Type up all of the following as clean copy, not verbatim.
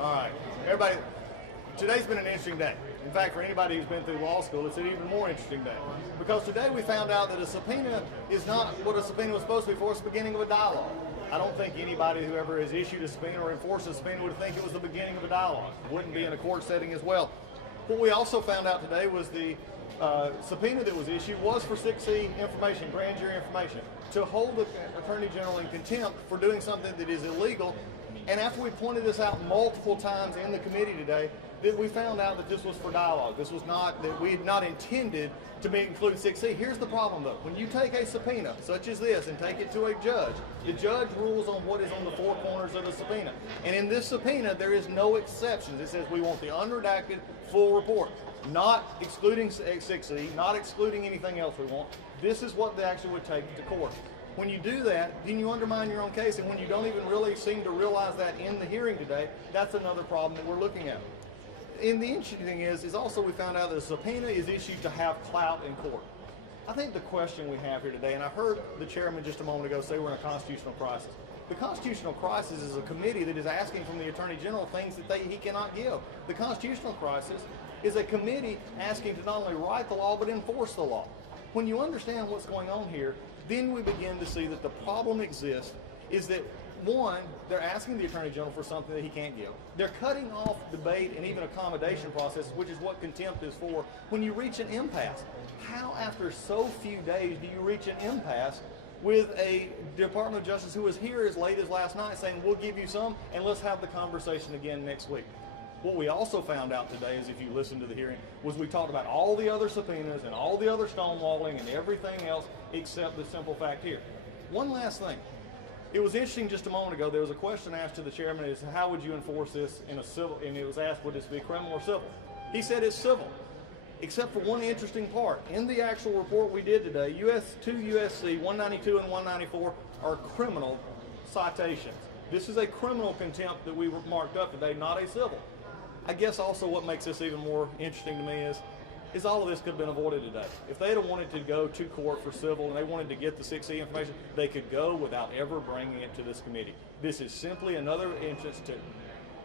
All right, everybody, today's been an interesting day. In fact, for anybody who's been through law school, it's an even more interesting day. Because today we found out that a subpoena is not what a subpoena was supposed to be for. It's the beginning of a dialogue. I don't think anybody who ever has issued a subpoena or enforced a subpoena would think it was the beginning of a dialogue. It wouldn't be in a court setting as well. What we also found out today was the subpoena that was issued was for 6C information, grand jury information, to hold the Attorney General in contempt for doing something that is illegal. And after we pointed this out multiple times in the committee today, that we found out that this was for dialogue. This was not, that we had not intended to include 6C. Here's the problem though. When you take a subpoena such as this and take it to a judge, the judge rules on what is on the four corners of the subpoena. And in this subpoena, there is no exceptions. It says we want the unredacted full report, not excluding 6C, not excluding anything else we want. This is what they actually would take to court. When you do that, then you undermine your own case, and when you don't even really seem to realize that in the hearing today, that's another problem that we're looking at. And the interesting thing is also we found out that a subpoena is issued to have clout in court. I think the question we have here today, and I heard the chairman just a moment ago say we're in a constitutional crisis. The constitutional crisis is a committee that is asking from the Attorney General things that he cannot give. The constitutional crisis is a committee asking to not only write the law, but enforce the law. When you understand what's going on here, then we begin to see that the problem exists is that, one, they're asking the Attorney General for something that he can't give. They're cutting off debate and even accommodation process, which is what contempt is for, when you reach an impasse. How, after so few days, do you reach an impasse with a Department of Justice who was here as late as last night saying, we'll give you some and let's have the conversation again next week? What we also found out today is, if you listen to the hearing, was we talked about all the other subpoenas and all the other stonewalling and everything else except the simple fact here. One last thing. It was interesting just a moment ago, there was a question asked to the chairman is, how would you enforce this in a civil, and it was asked, would this be criminal or civil? He said it's civil, except for one interesting part. In the actual report we did today, 2 USC 192 and 194 are criminal citations. This is a criminal contempt that we marked up today, not a civil. I guess also what makes this even more interesting to me is all of this could have been avoided today. If they had wanted to go to court for civil and they wanted to get the 6C information, they could go without ever bringing it to this committee. This is simply another instance to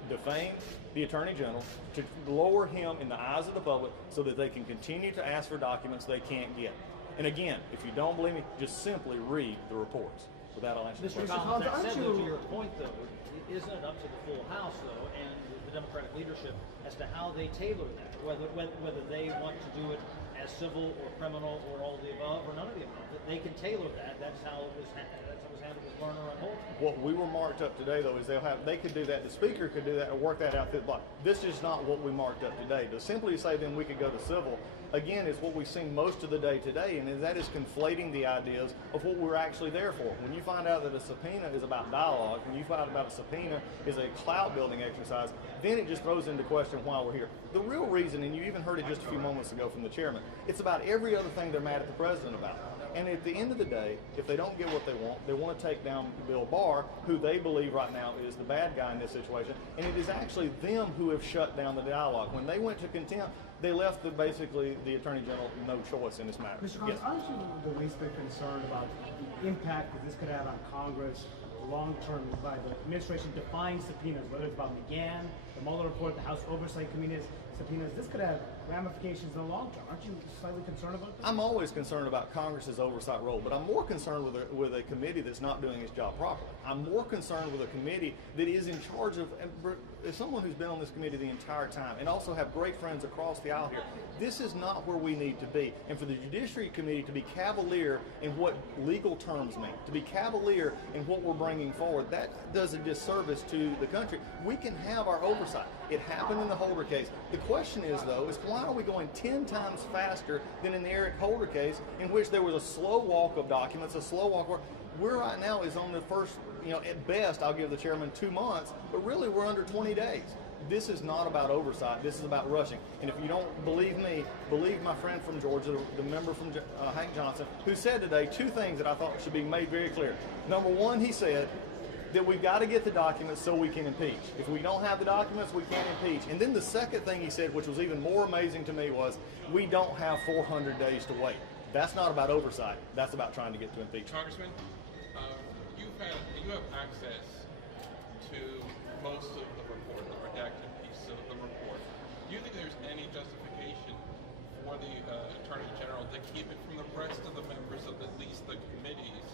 defame the Attorney General, to lower him in the eyes of the public so that they can continue to ask for documents they can't get. And again, if you don't believe me, just simply read the reports. With that, I'll answer the question. Mr. Collins, that said, though, to your point, though, isn't it up to the full House, though, and the Democratic leadership as to how they tailor that, whether they want to do it as civil or criminal or all of the above or none of the above? They can tailor that. That's how it was handled with Lerner and Holt. What we were marked up today, though, is they could do that. The speaker could do that or work that out through the block. This is not what we marked up today. To simply say then we could go to civil, again, is what we've seen most of the day today, and that is conflating the ideas of what we're actually there for. When you find out that a subpoena is about dialogue, when you find out about a subpoena is a clout-building exercise, then it just throws into question why we're here. The real reason, and you even heard it just a few moments ago from the chairman, it's about every other thing they're mad at the president about. And at the end of the day, if they don't get what they want to take down Bill Barr, who they believe right now is the bad guy in this situation, and it is actually them who have shut down the dialogue. When they went to contempt, they left basically the Attorney General no choice in this matter. Mr. Collins, aren't you the least bit concerned about the impact that this could have on Congress long-term by the administration defying subpoenas, whether it's about McGahn, the Mueller report, the House Oversight Committee's subpoenas? This could have ramifications in the long term. Aren't you slightly concerned about that? I'm always concerned about Congress's oversight role, but I'm more concerned with a committee that's not doing its job properly. I'm more concerned with a committee that is in charge of, as someone who's been on this committee the entire time and also have great friends across the aisle here, this is not where we need to be. And for the Judiciary Committee to be cavalier in what legal terms mean, to be cavalier in what we're bringing forward, that does a disservice to the country. We can have our oversight. It happened in the Holder case. The question is, though, is why are we going 10 times faster than in the Eric Holder case, in which there was a slow walk of documents, a slow walk. We're right now is on the first, at best, I'll give the chairman 2 months, but really we're under 20 days. This is not about oversight. This is about rushing. And if you don't believe me, believe my friend from Georgia, the member from Hank Johnson, who said today 2 things that I thought should be made very clear. Number one, he said that we've got to get the documents so we can impeach. If we don't have the documents, we can't impeach. And then the second thing he said, which was even more amazing to me, was we don't have 400 days to wait. That's not about oversight. That's about trying to get to impeachment. Congressman, you have access to most of the report, the redacted keep it from the rest of the members of at least the committees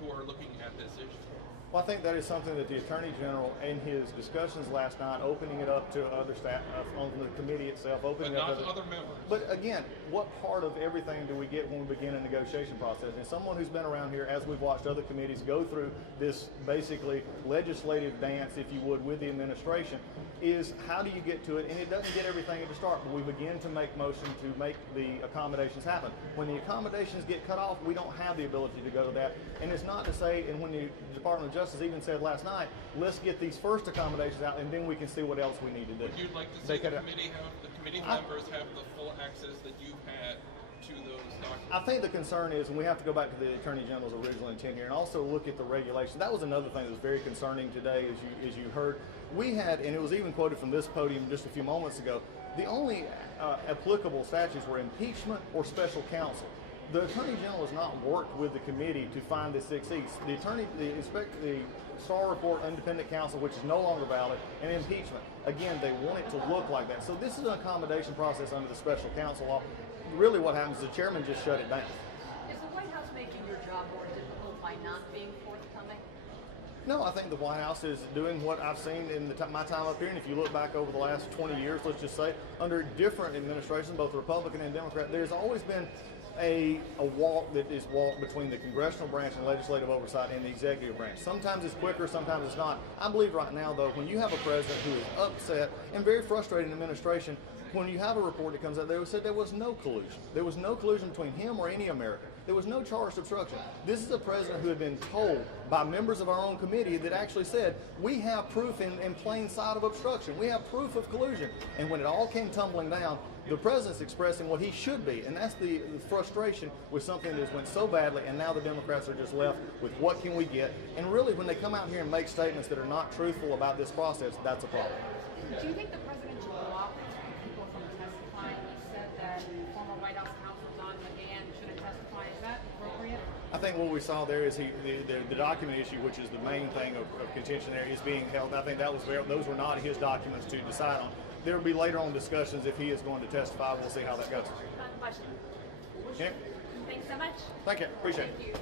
who are looking at this issue? Well, I think that is something that the Attorney General, in his discussions last night, opening it up to other staff on the committee itself, But opening it not up to other members. But again, what part of everything do we get when we begin a negotiation process? And someone who's been around here, as we've watched other committees go through this basically legislative dance, if you would, with the administration, is how do you get to it? And it doesn't get everything at the start, but we begin to make motion to make the accommodations happen. When the accommodations get cut off, we don't have the ability to go to that. And it's not to say, and when the Department of Justice even said last night, let's get these first accommodations out, and then we can see what else we need to do. Would you like to see the committee members have the full access that you've had to those documents? I think the concern is, and we have to go back to the Attorney General's original intent here, and also look at the regulations. That was another thing that was very concerning today, as you heard. We had, and it was even quoted from this podium just a few moments ago, the only applicable statutes were impeachment or special counsel. The Attorney General has not worked with the committee to find the 6 seats. The STAR report, independent counsel, which is no longer valid, and impeachment. Again, they want it to look like that. So this is an accommodation process under the special counsel law. Really what happens is the chairman just shut it down. Is the White House making your job more difficult by not being forthcoming? No, I think the White House is doing what I've seen in my time up here, and if you look back over the last 20 years, let's just say, under different administrations, both Republican and Democrat, there's always been a walk that is walked between the congressional branch and legislative oversight and the executive branch. Sometimes it's quicker, sometimes it's not. I believe right now, though, when you have a president who is upset and very frustrated in administration, when you have a report that comes out, they said there was no collusion. There was no collusion between him or any American. There was no charged obstruction. This is a president who had been told by members of our own committee that actually said, we have proof in plain sight of obstruction. We have proof of collusion. And when it all came tumbling down, the president's expressing what he should be, and that's the frustration with something that went so badly, and now the Democrats are just left with what can we get. And really, when they come out here and make statements that are not truthful about this process, that's a problem. Do you think the president should block people from testifying? He said that former White House counsel Don McGahn shouldn't testify. Is that appropriate? I think what we saw there is the document issue, which is the main thing of contention there, is being held. I think those were not his documents to decide on. There will be later on discussions if he is going to testify. We'll see how that goes. Question. Okay. Thanks so much. Thank you. Appreciate it. Thank you.